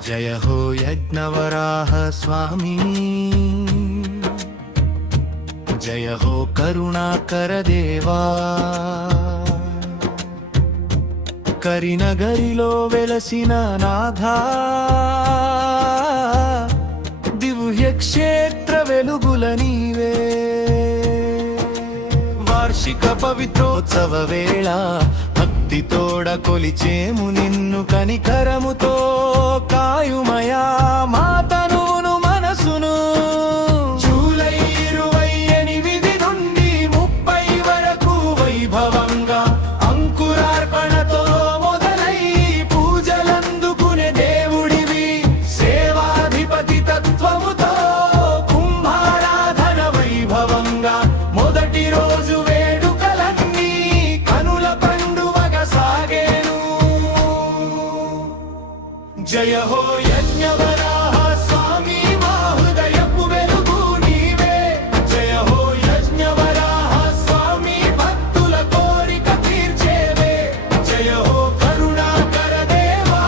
जय हो यज्ञवराह स्वामी, जय हो करुणाकर देवा। కరినగరిలో వెలసిన నాథా, దివ్య క్షేత్ర వెలుగుల నీవే। వార్షిక పవిత్రోత్సవ వేళ భక్తితోడ కొలిచేము నిన్ను, కనికరముతో కాయుమయా మా తనువును మనసును। జూలై 28 నుండి 30 వరకు వైభవంగా అంకురార్పణతో మొదలై పూజలందుకునే దేవుడివి। సేవాధిపతి తత్వముతో కుంభారాధన వైభవంగా మొదటి రోజు వేడుకలన్నీ కనుల పండువగా సాగేను। జయ హో యజ్ఞవరాహ స్వామి, మా హృదయపు వెలుగు నీవే। జయ హో యజ్ఞవరాహ స్వామి, భక్తుల కోరిక తీర్చేవే। జయ హో కరుణాకర దేవా,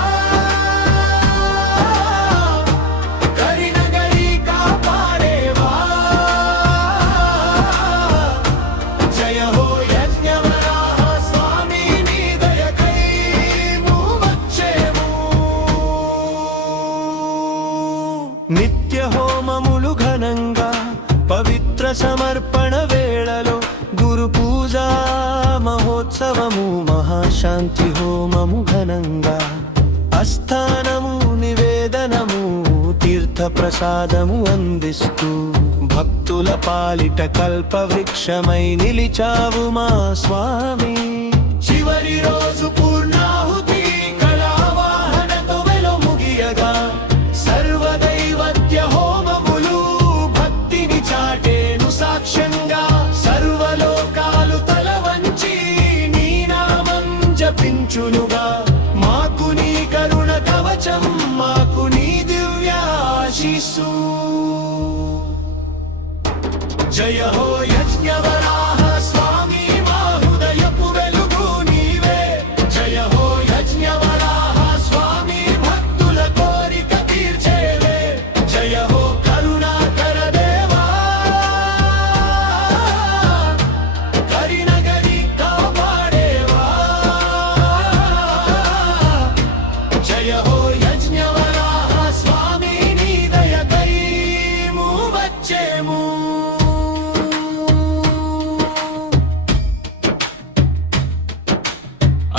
కరినగరి కాపాడేవా। జయ హో యజ్ఞవరాహ స్వామి, నీ దయకై వచ్చేము। నిత్య హోమములు ఘనంగా పవిత్ర సమర్పణ వేళలో గురు పూజా మహోత్సవము, మహాశాంతి హోమము ఘనంగా అస్థానము నివేదనము, తీర్థ ప్రసాదము అందిస్తూ భక్తుల పాలిట కల్పవృక్షమై నిలిచావు మా స్వామి। చివరి రోజు పూర్ణాహుతి కళావాహనతో వెలుముగియగా సర్వదైవత్య హోమములు భక్తిని చాటేను సాక్ష్యంగా। సర్వలోకాలు తల వంచి నీ నామం జపించునుగా। మాకు నీ కరుణ కవచం, మాకు నీ దివ్యాశీస్సు। జయ హో యజ్ఞవరాహ స్వామి, మా హృదయపు వెలుగు నీవే। జయ హో యజ్ఞవరాహ స్వామి, భక్తుల కోరిక తీర్చేవే। జయ హో కరుణాకర దేవా, కరినగరి కాపాడేవా। జయ హో యజ్ఞవరాహ స్వామి, నీ దయకై వచ్చేము।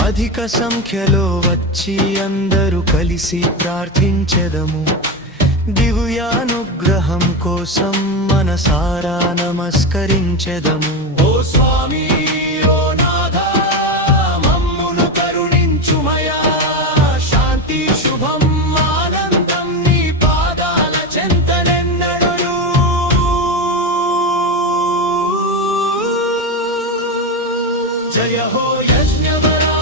అధిక సంఖ్యలో వచ్చి అందరూ కలిసి ప్రార్థించెదము। దివ్యానుగ్రహం కోసం మనసారా నమస్కరించెదము। ఓ స్వామి, ఓ నాథా, మమ్మును కరుణించుమయా। శాంతి శుభం ఆనందం నీ పాదాల చెంతనెన్నడును। జయ హో యజ్ఞవరా